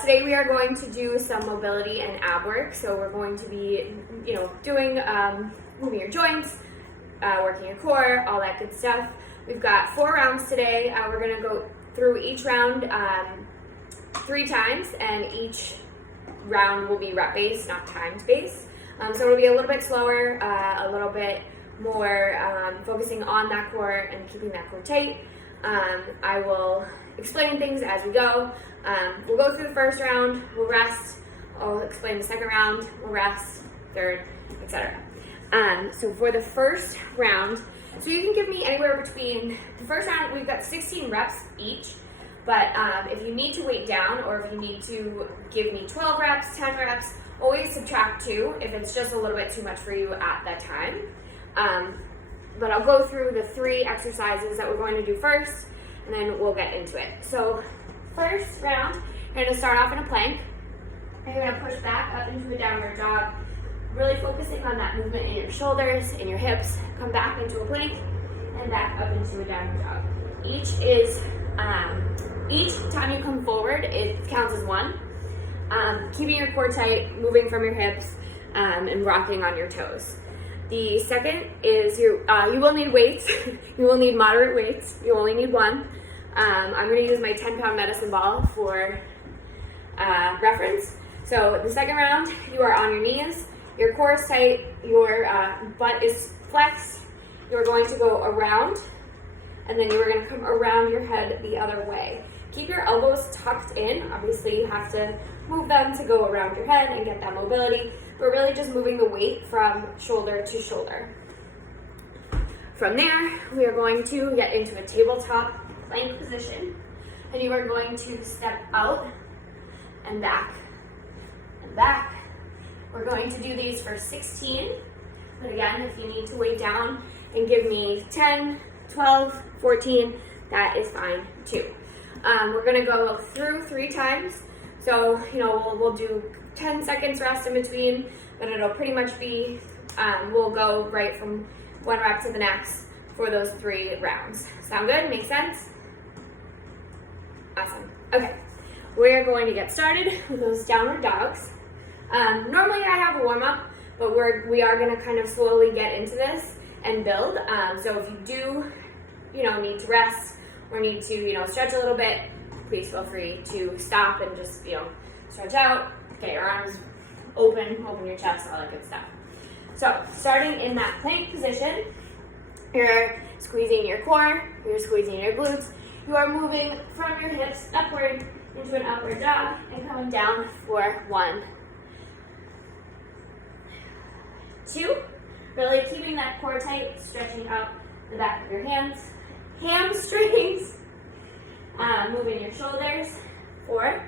Today we are going to do some mobility and ab work. So we're going to be, doing moving your joints, working your core, all that good stuff. We've got 4 rounds today. We're going to go through each round 3 times, and each round will be rep-based, not times-based. So it'll be a little bit slower, a little bit more focusing on that core and keeping that core tight. I will explain things as we go. We'll go through the first round, we'll rest, I'll explain the second round, we'll rest, third, etc. So for the first round, so you can give me anywhere between, the first round we've got 16 reps each, but if you need to weight down or if you need to give me 12 reps, 10 reps, always subtract 2 if it's just a little bit too much for you at that time. But I'll go through the 3 exercises that we're going to do first, and then we'll get into it. So first round, you're going to start off in a plank, and you're going to push back up into a downward dog, really focusing on that movement in your shoulders, in your hips. Come back into a plank, and back up into a downward dog. Each time you come forward, it counts as 1. Keeping your core tight, moving from your hips, and rocking on your toes. The second is you will need weights. You will need moderate weights. You only need 1. I'm going to use my 10-pound medicine ball for reference. So the second round, you are on your knees. Your core is tight. Your butt is flexed. You're going to go around, and then you are going to come around your head the other way. Keep your elbows tucked in. Obviously, you have to move them to go around your head and get that mobility, but really just moving the weight from shoulder to shoulder. From there, we are going to get into a tabletop plank position, and you are going to step out and back and back. We're going to do these for 16, but again, if you need to weigh down and give me 10, 12, 14, that is fine too. We're going to go through 3 times. So, we'll do 10 seconds rest in between, but it'll pretty much be, we'll go right from 1 rep to the next for those 3 rounds. Sound good? Make sense? Awesome. Okay, we're going to get started with those downward dogs. Normally I have a warm-up, but we are going to kind of slowly get into this and build. So if you do, need to rest or need to, stretch a little bit, please feel free to stop and just, stretch out, get your arms open your chest, all that good stuff. So starting in that plank position, you're squeezing your core, you're squeezing your glutes, you are moving from your hips upward into an upward dog and coming down for 1, 2, really keeping that core tight, stretching out the back of your hamstrings, moving your shoulders, 4,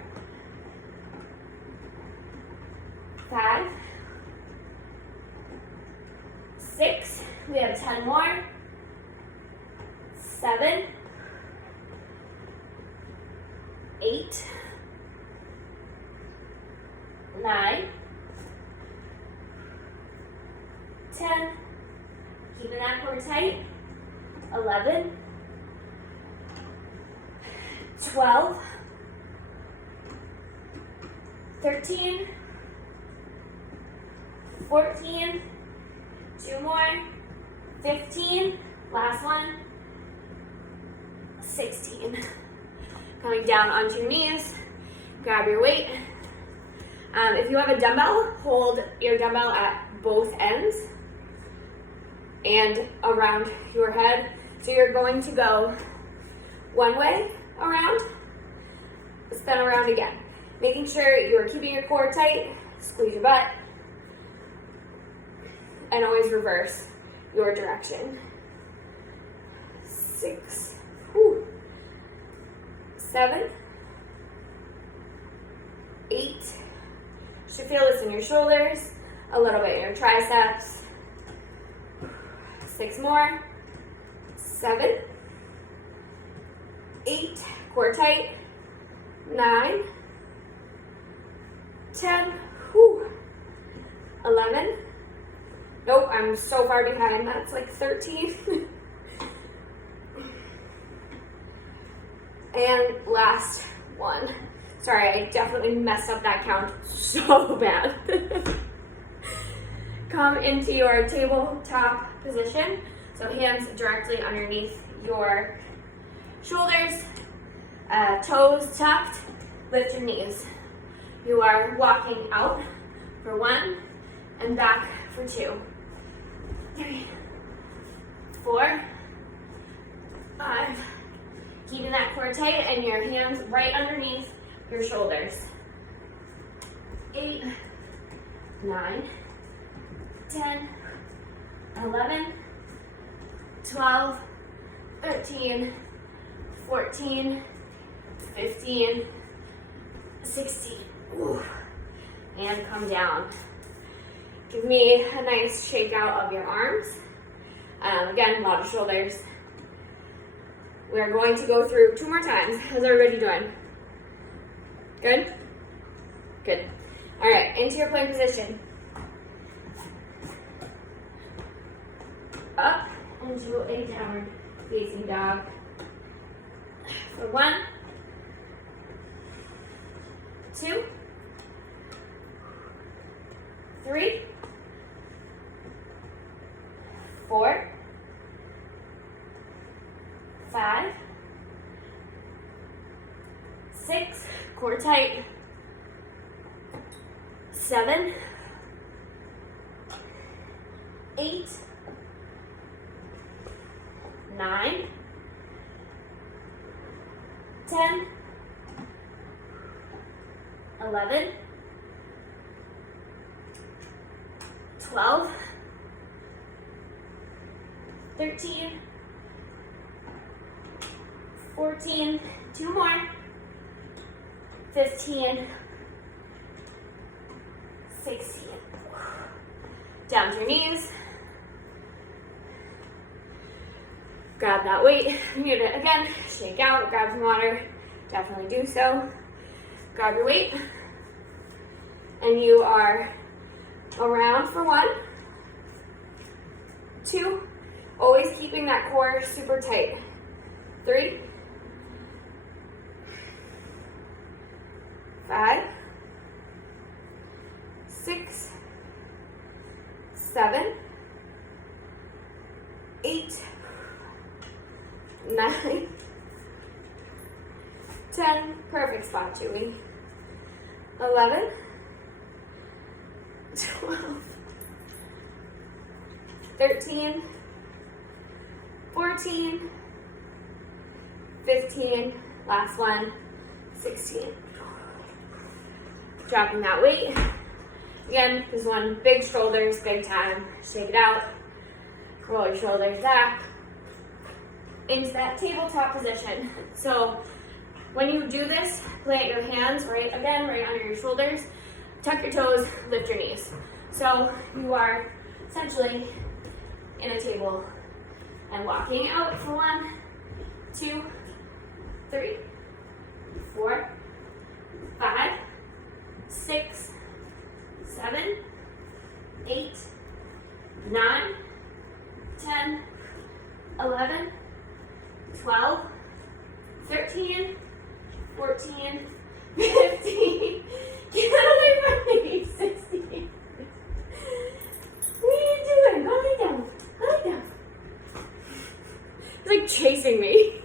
5, 6, we have 10 more, 7, 8, 9, 10, keeping that core tight, 11, 12, 13, 14, 2 more, 15, last one, 16. Coming down onto your knees, grab your weight. If you have a dumbbell, hold your dumbbell at both ends and around your head. So you're going to go one way around, spin around again. Making sure you're keeping your core tight, squeeze your butt, and always reverse your direction. 6, 7, 8, you should feel this in your shoulders, a little bit in your triceps. 6 more, 7, 8, core tight, 9, 10, 11, nope, I'm so far behind, that's like 13, and last one. Sorry, I definitely messed up that count so bad. Come into your tabletop position. So hands directly underneath your shoulders, toes tucked, lift your knees. You are walking out for 1 and back for 2, 3, 4, 5. Keeping that core tight and your hands right underneath your shoulders. 8, 9, 10, 11, 12, 13, 14, 15, 16. Ooh. And come down. Give me a nice shake out of your arms. Again, a lot of shoulders. We are going to go through 2 more times. How's everybody doing? Good? Good. All right, into your plank position. Up into a downward facing dog. For 1, 2, 3, 4, 5, 6, core tight, 7, 8, 9, 10, 11, 12, 13, 14, 2 more, 15, 16. Down to your knees. Grab that weight. You need it again. Shake out, grab some water. Definitely do so. Grab your weight. And you are around for 1, 2, always keeping that core super tight. 3, 5, 6, 7, 8, 9, 10, perfect spot, Chewy. 11, 12, 13, 14, 15, last one, 16. Dropping that weight. Again, this one, big shoulders, big time. Shake it out. Roll your shoulders back into that tabletop position. So when you do this, plant your hands right under your shoulders, tuck your toes, lift your knees. So you are essentially in a table and walking out for 1, 2, 3, 4, 5, 6, 7, 8, 9, 10, 11, 12, 13, 14, 15, get away from me, 16. What are you doing? Go lay down. Go lay down. It's like chasing me.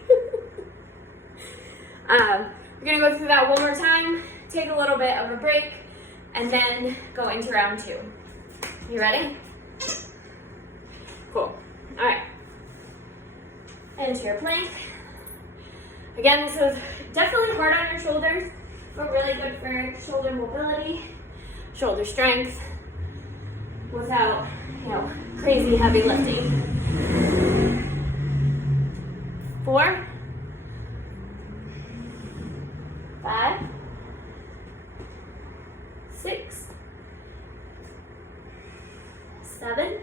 We're gonna go through that one more time, take a little bit of a break, and then go into round 2. You ready? Cool. All right. Into your plank. Again, this is definitely hard on your shoulders, but really good for shoulder mobility, shoulder strength, without, crazy heavy lifting. 4, 5, 6, 7,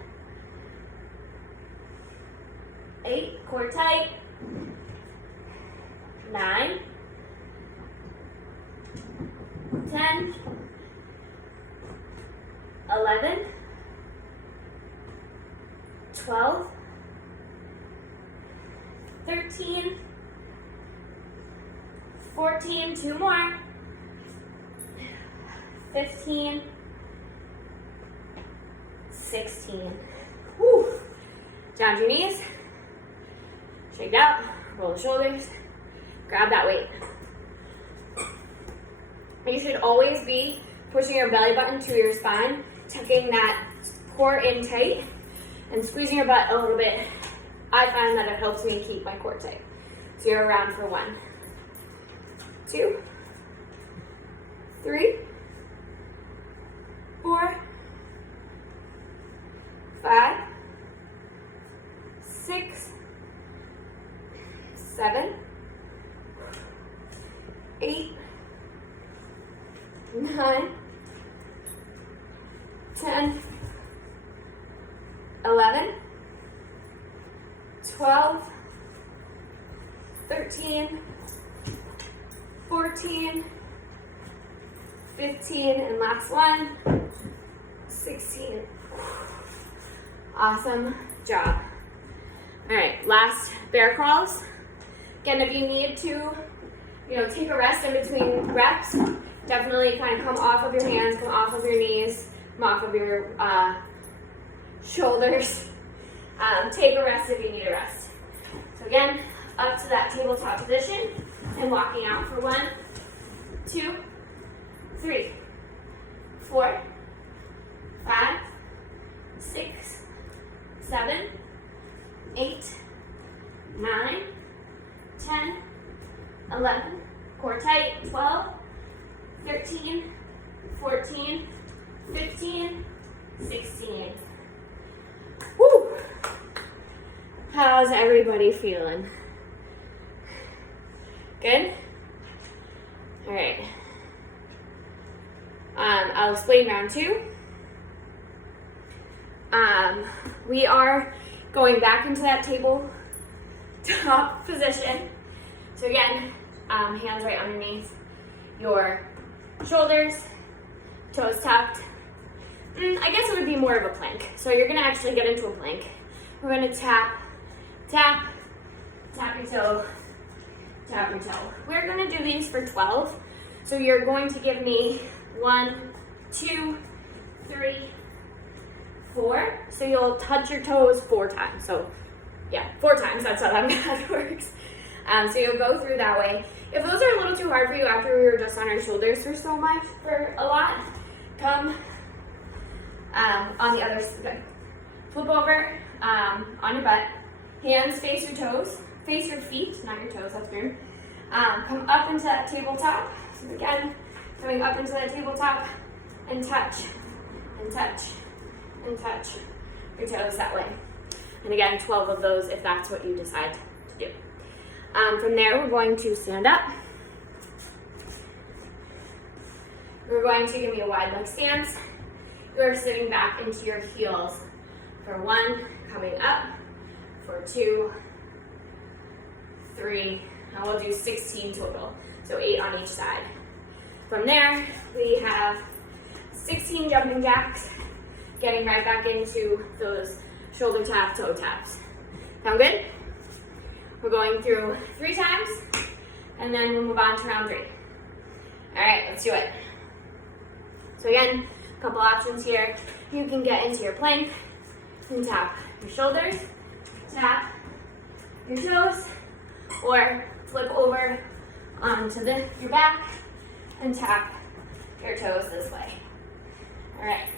8, core tight, 9, 10, 11, 12, 13, 14, 2 more, 15, 16. Whew. Down to your knees. Shake it out. Roll the shoulders. Grab that weight. You should always be pushing your belly button to your spine, tucking that core in tight, and squeezing your butt a little bit. I find that it helps me keep my core tight. So you're around for 1, 2, 3, 4, 5, 6, 7, 8, 9, 10, 11, 12, 13, 14, 15, and last one, 16. Awesome job. All right, last bear crawls. Again, if you need to, take a rest in between reps, definitely kind of come off of your hands, come off of your knees, come off of your shoulders. Take a rest if you need a rest. So again, up to that tabletop position and walking out for 1, 2, 3, 4, 5, 6, 7, 8, 9, 10, 11, core tight, 12, 13, 14, 15, 16. Woo! How's everybody feeling? Good? All right. I'll explain round 2. We are going back into that tabletop position. So again, hands right underneath your shoulders, toes tucked. I guess it would be more of a plank. So you're gonna actually get into a plank. We're gonna tap, tap, tap your toe, tap your toe. We're gonna do these for 12. So you're going to give me 1, 2, 3, 4. So you'll touch your toes 4 times. So yeah, 4 times, that's how that math works. So you'll go through that way. If those are a little too hard for you after we were just on our shoulders for a lot, come on the other side. Flip over on your butt. Hands face your toes, face your feet, not your toes, that's weird. Come up into that tabletop. So again, coming up into that tabletop and touch, and touch, and touch your toes that way. And again, 12 of those if that's what you decide to do. From there, we're going to stand up. We're going to give me a wide leg stance. You're sitting back into your heels for 1, coming up, for 2, 3, and we'll do 16 total, so 8 on each side. From there, we have 16 jumping jacks, getting right back into those shoulder tap, toe taps. Sound good? We're going through 3 times, and then we'll move on to round 3. All right, let's do it. So again, a couple options here. You can get into your plank and tap your shoulders, tap your toes, or flip over onto your back and tap your toes this way. All right.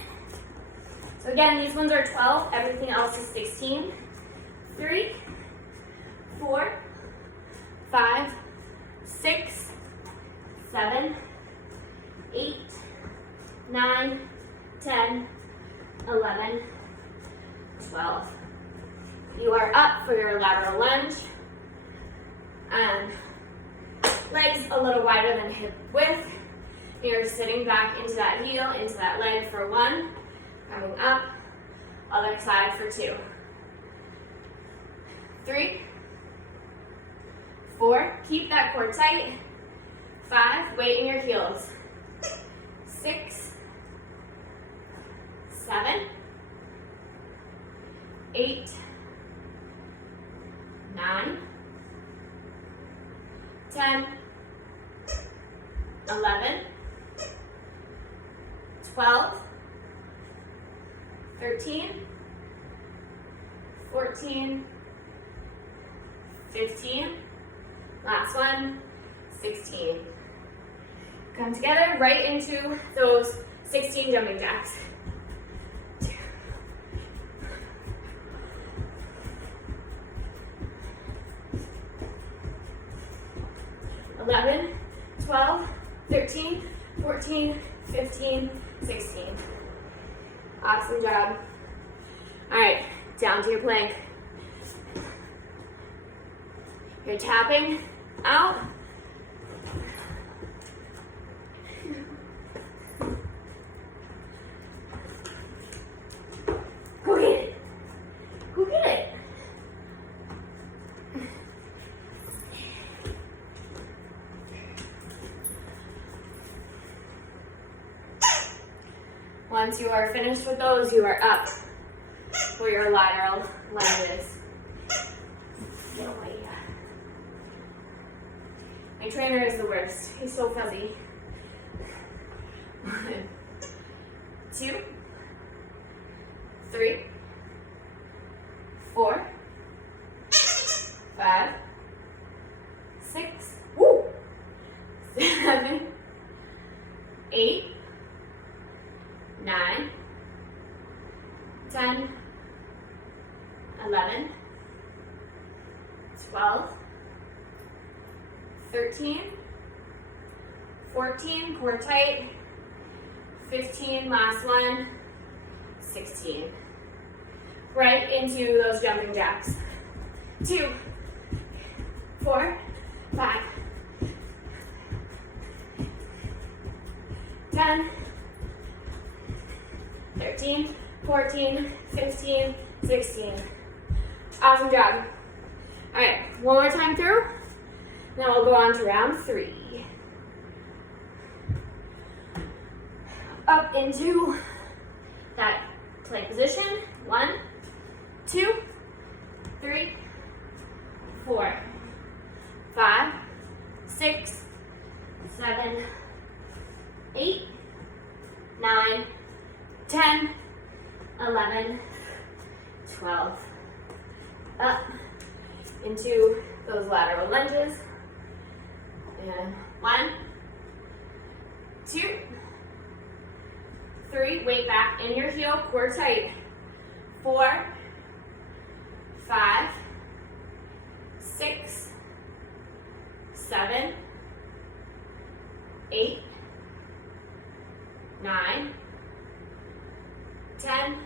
So again, these ones are 12. Everything else is 16. 3, 4, 5, 6, 7, 8, 9, 10, 11, 12. You are up for your lateral lunge. Legs a little wider than hip width. You're sitting back into that heel, into that leg for 1. Coming up, other side for 2. 3, 4, keep that core tight. 5, weight in your heels. 6, 7, 8, 9, 10, 11, 12, 13, 14, 15, last one, 16. Come together right into those 16 jumping jacks. 11, 12, 13, 14, 15, 16. Awesome job. All right, down to your plank. You're tapping out. Go get it. Go get it. Once you are finished with those, you are up for your lateral lunges. My trainer is the worst. He's so fuzzy. 1, 2, 3, 4, 5, 6, 7, 8, 9, 10, 11, 12, 13, 14, core tight, 15, last one, 16. Right into those jumping jacks. 2, 4, 5, 10, 13, 14, 15, 16. Awesome job. All right, one more time through. Now we'll go on to round 3. Up into that plank position. 1, 2, 3, 4, 5, 6, 7, 8, 9, 10, 11, 12. Up into those lateral lunges. And 1, 2, 3, weight back in your heel, core tight. 4, 5, 6, 7, 8, 9, 10,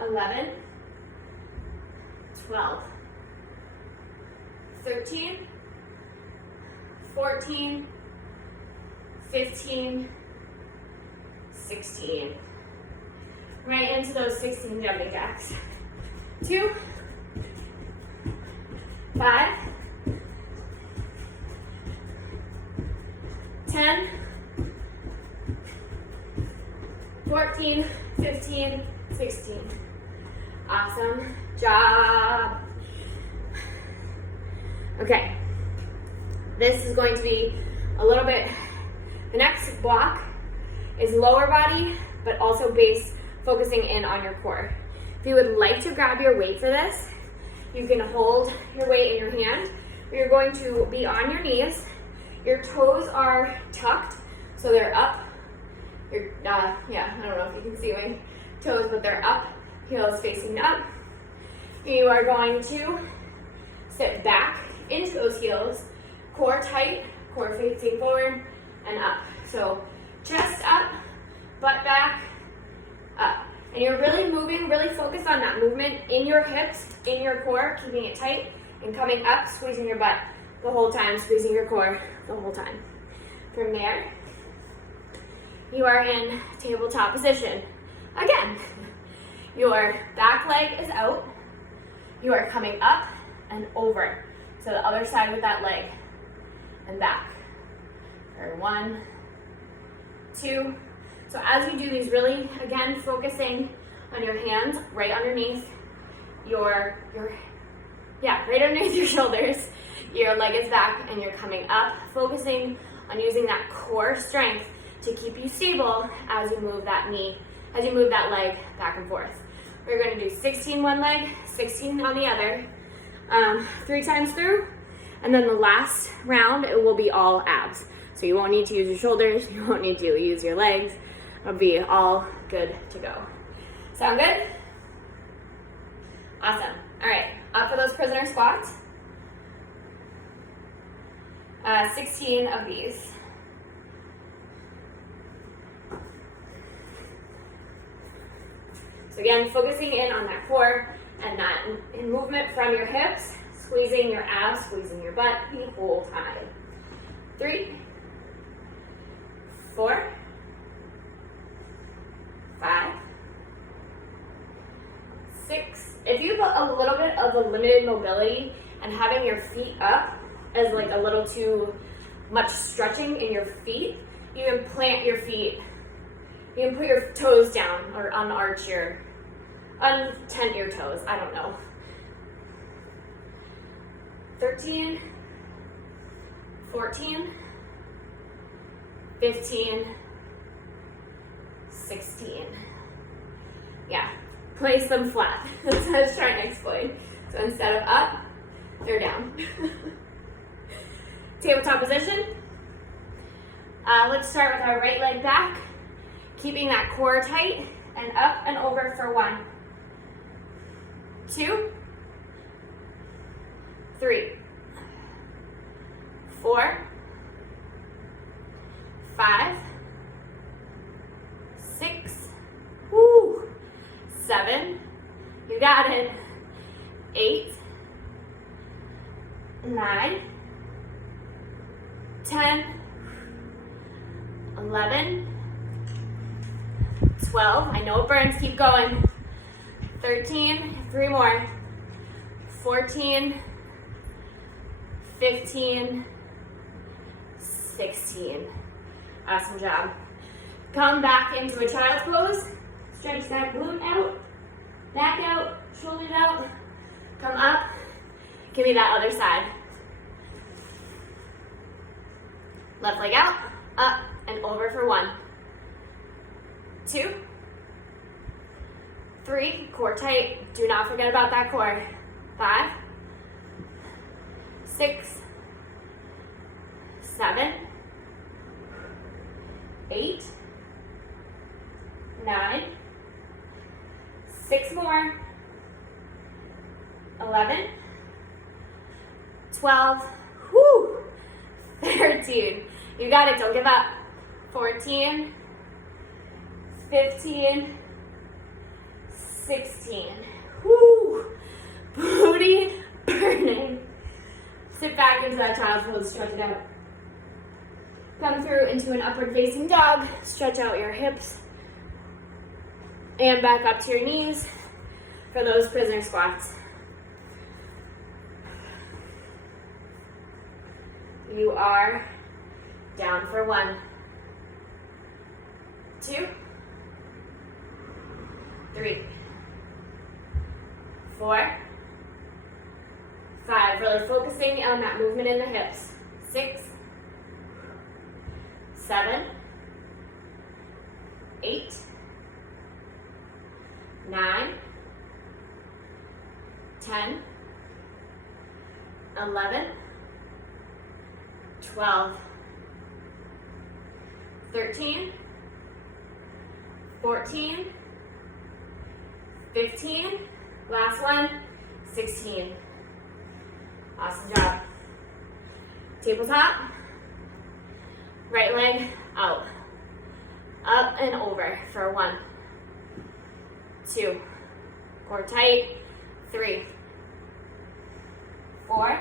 11, 12, 13, 14, 15, 16. Right into those 16 jumping jacks. 2, 5, 10, 14, 15, 16. Awesome job. Okay, this is going to be a little bit, the next block is lower body, but also base, focusing in on your core. If you would like to grab your weight for this, you can hold your weight in your hand. You're going to be on your knees. Your toes are tucked, so they're up. I don't know if you can see my toes, but they're up, heels facing up. You are going to sit back into those heels, core tight, core facing forward and up. So chest up, butt back, up. And you're really moving, really focused on that movement in your hips, in your core, keeping it tight and coming up, squeezing your butt the whole time, squeezing your core the whole time. From there, you are in tabletop position. Again, your back leg is out. You are coming up and over. So the other side with that leg and back. For 1, 2. So as you do these, really, again, focusing on your hands right underneath right underneath your shoulders. Your leg is back and you're coming up, focusing on using that core strength to keep you stable as you move that knee, as you move that leg back and forth. We're going to do 16 one leg, 16 on the other, 3 times through, and then the last round, it will be all abs. So you won't need to use your shoulders, you won't need to use your legs. It'll be all good to go. Sound good? Awesome. All right, up for those prisoner squats. 16 of these. So again, focusing in on that core and that movement from your hips, squeezing your abs, squeezing your butt the whole time. 3, 4, 5, 6. If you have a little bit of a limited mobility and having your feet up as like a little too much stretching in your feet, you can plant your feet. You can put your toes down or unarch your, untent your toes. I don't know. 13, 14, 15, 16. Yeah, place them flat. That's what I was trying to explain. So instead of up, they're down. Tabletop position. Let's start with our right leg back, keeping that core tight, and up and over for 1, 2, 3, 4, 5, 6, 7, you got it, 8, 9, 10, 11, 12, I know it burns, keep going, 13, 3 more, 14, 15, 16. Awesome job. Come back into a child's pose. Stretch that glute out, back out, shoulders out. Come up. Give me that other side. Left leg out, up and over for 1, 2, 3, core tight. Do not forget about that core. 5, 6, 7, 8, 9, 6 more, 11, 12, 13, you got it, don't give up, 14, 15, 16, booty burning. Sit back into that child's pose, stretch it out. Come through into an upward facing dog, stretch out your hips, and back up to your knees for those prisoner squats. You are down for 1, 2, 3, 4, 5, really focusing on that movement in the hips. 6, 7, 8, 9, 10, 11, 12, 13, 14, 15, last one, 16. Awesome job. Tabletop, right leg out, up and over for 1, 2, core tight, 3, 4,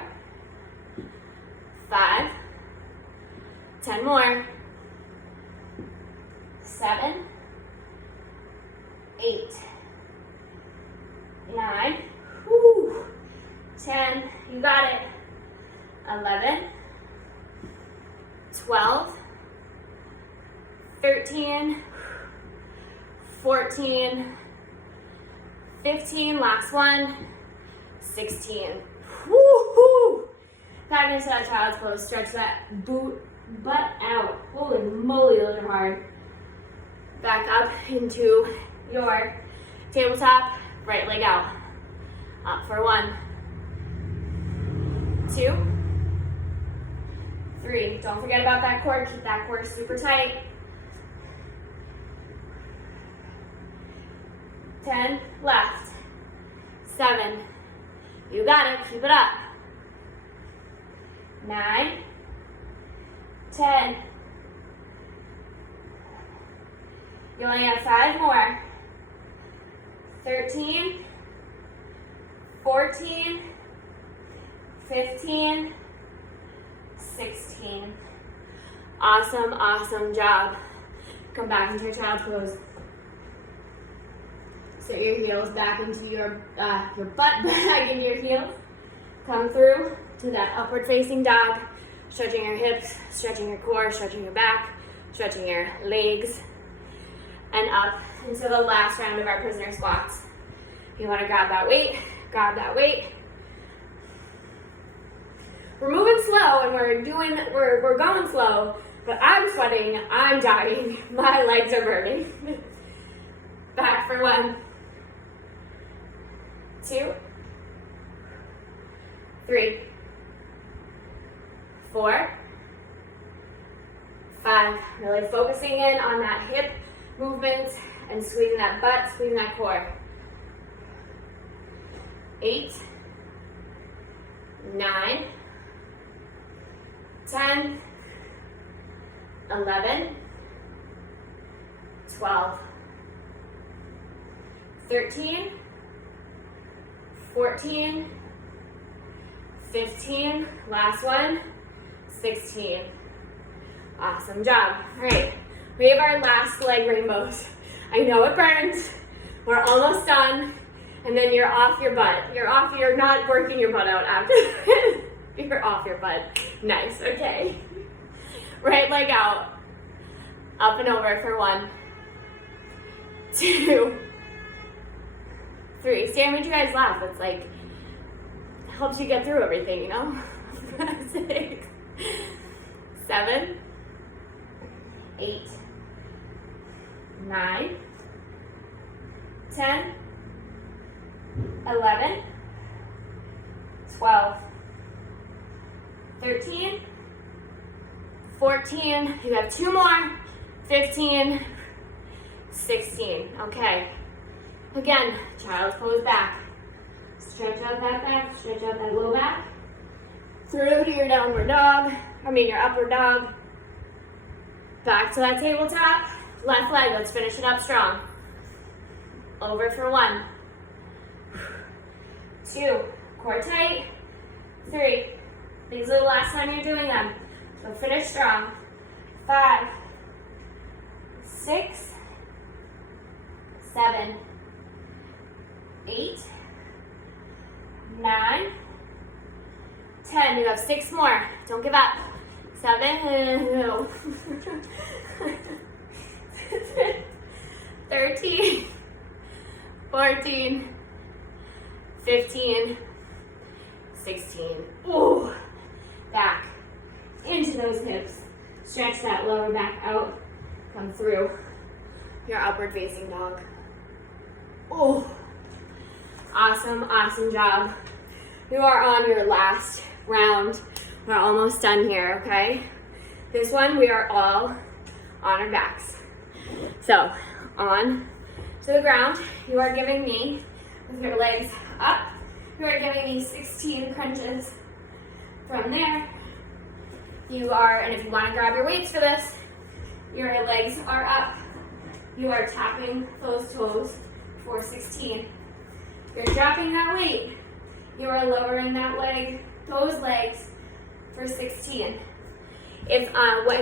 5, 10 more, 7, 8, 9, 10, you got it, 11, 12, 13, 14, 15, last one, 16. Woo-hoo! Back into that child's pose, stretch that butt out. Holy moly, those are hard. Back up into your tabletop, right leg out. Up for 1, 2, 3. Don't forget about that core. Keep that core super tight. 10, left. 7. You got it. Keep it up. 9, 10. You only have 5 more. 13, 14, 15, 16. Awesome, awesome job. Come back into your child's pose. Set your heels back into your butt back into your heels. Come through to that upward facing dog. Stretching your hips, stretching your core, stretching your back, stretching your legs. And up into the last round of our prisoner squats. You want to grab that weight, grab that weight. We're moving slow and we're going slow, but I'm sweating, I'm dying, my legs are burning. Back for 1, 2, 3, 4, 5. Really focusing in on that hip movement and squeezing that butt, squeezing that core. 8, 9, 10, 11, 12, 13, 14, 15, last one, 16. Awesome job. All right, we have our last leg rainbows. I know it burns. We're almost done. And then you're off your butt. You're not working your butt out after. You're off your butt. Nice, okay. Right leg out. Up and over for 1, 2, 3. See, I made you guys laugh. It's like, it helps you get through everything, you know? 6, 7, 8, 9, 10, 11, 12, 13, 14, you have 2 more, 15, 16, okay. Again, child's pose back. Stretch out that back, stretch out that low back. Through to your downward dog, your upward dog. Back to that tabletop. Left leg, let's finish it up strong. Over for 1, 2, core tight. 3, these are the last time you're doing them. So finish strong. 5, 6, 7, 8, 9, 10. You have 6 more. Don't give up. 7, 13, 14, 15, 16. Ooh. Back into those hips. Stretch that lower back out. Come through your upward facing dog. Oh, awesome, awesome job. You are on your last round. We're almost done here, okay? This one, we are all on our backs. So, on to the ground. You are giving me, with your legs up, you are giving me 16 crunches. From there, you are, and if you want to grab your weights for this, your legs are up. You are tapping those toes for 16. You're dropping that weight. You are lowering that leg, those legs for 16. If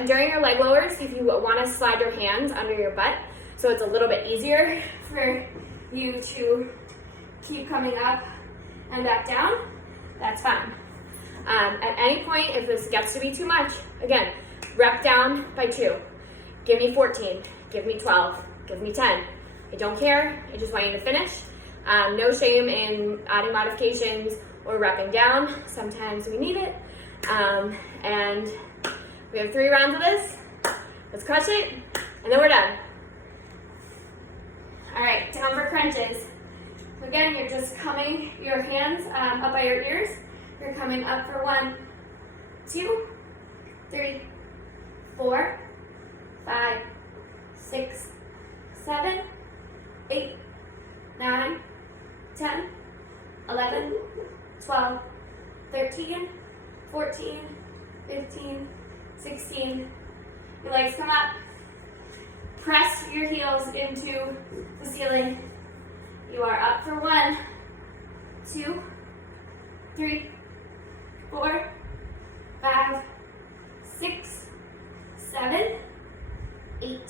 during your leg lowers, if you want to slide your hands under your butt, so it's a little bit easier for you to keep coming up and back down, that's fine. At any point, if this gets to be too much, again, rep down by 2. Give me 14, give me 12, give me 10. I don't care, I just want you to finish. No shame in adding modifications or repping down. Sometimes we need it. And We have 3 rounds of this. Let's crush it, and then we're done. All right, down for crunches. Again, you're just coming your hands up by your ears. You're coming up for 1, 2, 3, 4, 5, 6, 7, 8, 9, 10, 11, 12, 13, 14, 15, 16. Your legs come up. Press your heels into the ceiling. You are up for 1, 2, 3, 4, 5, 6, 7, 8,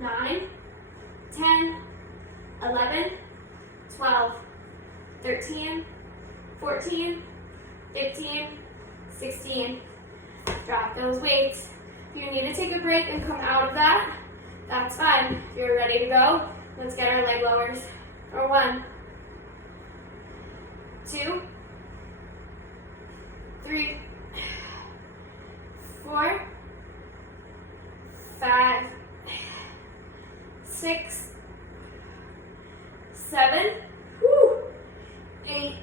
9, 10, 11, 12, 13, 14, 15, 16. Drop those weights. If you need to take a break and come out of that, that's fine. If you're ready to go, let's get our leg lowers. For 1, 2, 3, 4, 5, 6, 7, 8,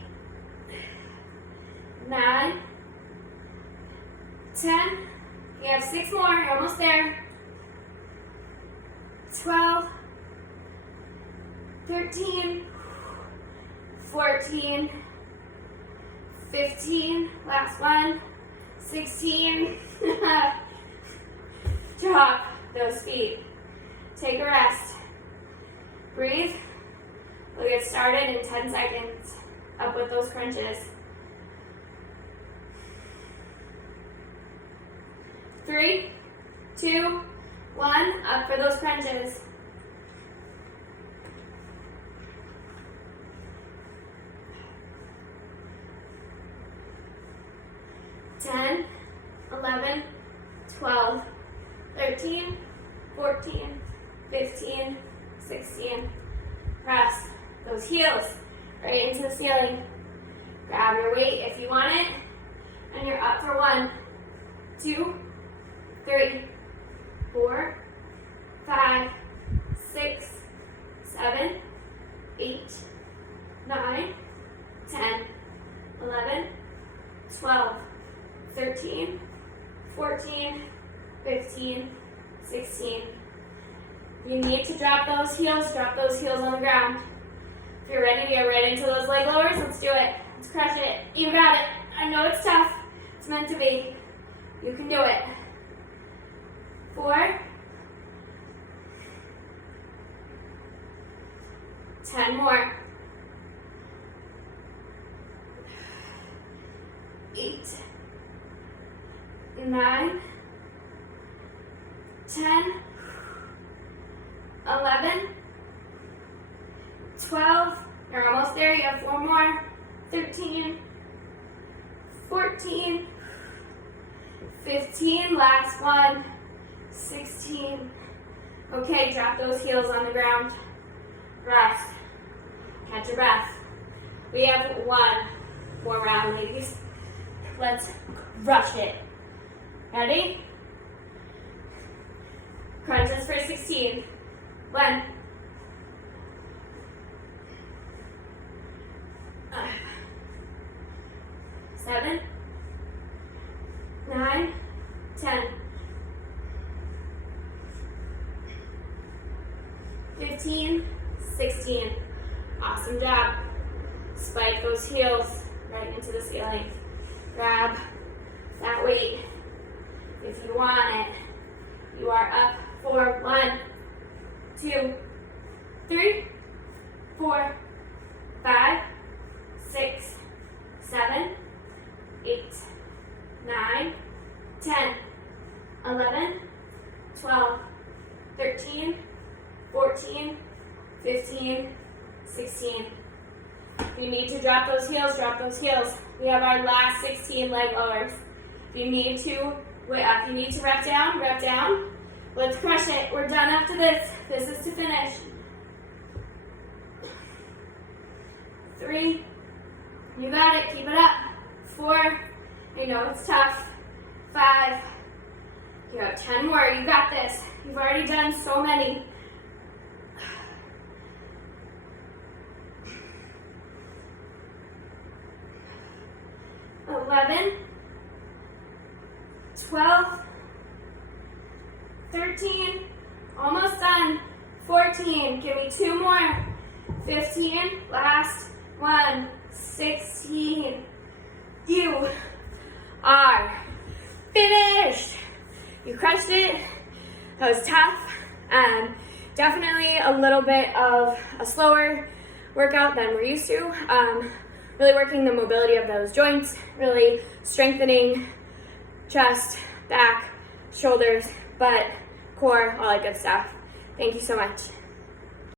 9, 10. You have 6 more. You're almost there. 12, 13, 14, 15, last one, 16. Drop those feet. Take a rest. Breathe. We'll get started in 10 seconds. Up with those crunches. 3, 2, 1, up for those crunches. 10, 11, 12, 13, 14, 15, 16. Press those heels right into the ceiling. Grab your weight if you want it, and you're up for 1, 2, 3, 4, 5, 6, 7, 8, 9, 10, 11, 12, 13, 14, 15, 16. You need to drop those heels on the ground. If you're ready to get right into those leg lowers, let's do it. Let's crush it. You got it. I know it's tough. It's meant to be. You can do it. 4, 10 more. 8, 9, 10, 11, 12, you're almost there, you have 4 more, 13, 14, 15, last one, 16. Okay, drop those heels on the ground. Rest. Catch your breath. We have 1 more round, ladies. Let's rush it. Ready? Crunches for 16. 1. 7, 9, 10, 15, 16. Awesome job. Spike those heels right into the ceiling. Grab that weight if you want it. You are up for 1, 2, 3, 4, 5, 6, 7, 8, 9, 10, 11, 12, 13, 14, 15, 16. If you need to drop those heels, drop those heels. We have our last 16 leg lowers. If you need to rep down. Let's crush it. We're done after this. This is to finish. 3, you got it. Keep it up. 4, I know it's tough. 5, You have 10 more. You got this. You've already done so many. 11, 12, 13, almost done. 14, give me 2 more. 15, last one. 16. You are finished. You crushed it. That was tough. Definitely a little bit of a slower workout than we're used to. Really working the mobility of those joints, really strengthening chest, back, shoulders, butt, core, all that good stuff. Thank you so much.